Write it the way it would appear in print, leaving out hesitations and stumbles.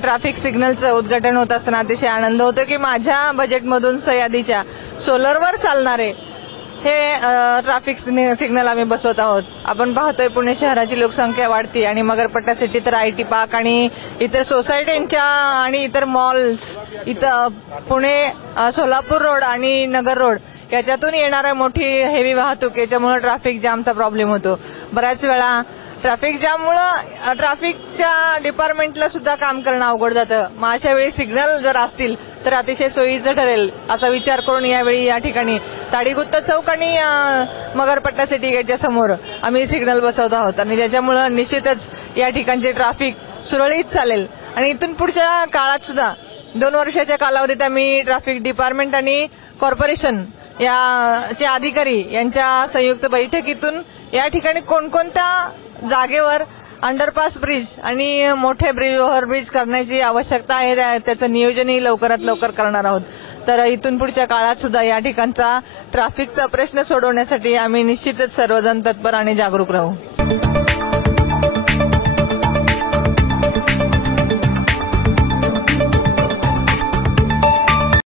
Traffic सिग्नलचं उद्घाटन होत असताना अतिशय आनंद होतो की माझ्या बजेटमधून सह्याद्रीच्या सोलरवर चालणारे हे ट्रॅफिक सिग्नल आम्ही बसवत आहोत. आपण पाहतोय पुणे शहराची लोकसंख्या वाढती आणि मगरपट्टा सिटी तर आयटी पार्क आणि इतर सोसायट्यांच्या आणि इतर मॉल्स इथं पुणे सोलापूर रोड आणि नगर रोड याच्यातून येणारा मोठी हेवी वाहतूक याच्यामुळे ट्रॅफिक जामचा प्रॉब्लेम होतो. बऱ्याच वेळा ट्रॅफिक जाममुळे ट्रॅफिकच्या डिपार्टमेंटला सुद्धा काम करणं अवघड जातं. मग अशा वेळी सिग्नल जर असतील तर अतिशय सोयीचं ठरेल असा विचार करून यावेळी या ठिकाणी ताडीगुत्ता चौक आणि मगरपट्टा सिटी गेटच्या समोर आम्ही सिग्नल बसवत आहोत आणि त्याच्यामुळे निश्चितच या ठिकाणचे ट्रॅफिक सुरळीत चालेल. आणि इथून पुढच्या काळात सुद्धा 2 वर्षाच्या कालावधीत आम्ही ट्रॅफिक डिपार्टमेंट आणि कॉर्पोरेशन याचे अधिकारी यांच्या संयुक्त बैठकीतून या ठिकाणी कोणकोणत्या जागेवर अंडरपास ब्रिज आणि मोठे ओव्हरब्रिज करण्याची आवश्यकता आहे त्याचं नियोजनही लवकरात लवकर करणार आहोत. तर इथून पुढच्या काळात सुद्धा या ठिकाणचा ट्रॅफिकचा प्रश्न सोडवण्यासाठी आम्ही निश्चितच सर्वजण तत्पर आणि जागरूक राहू.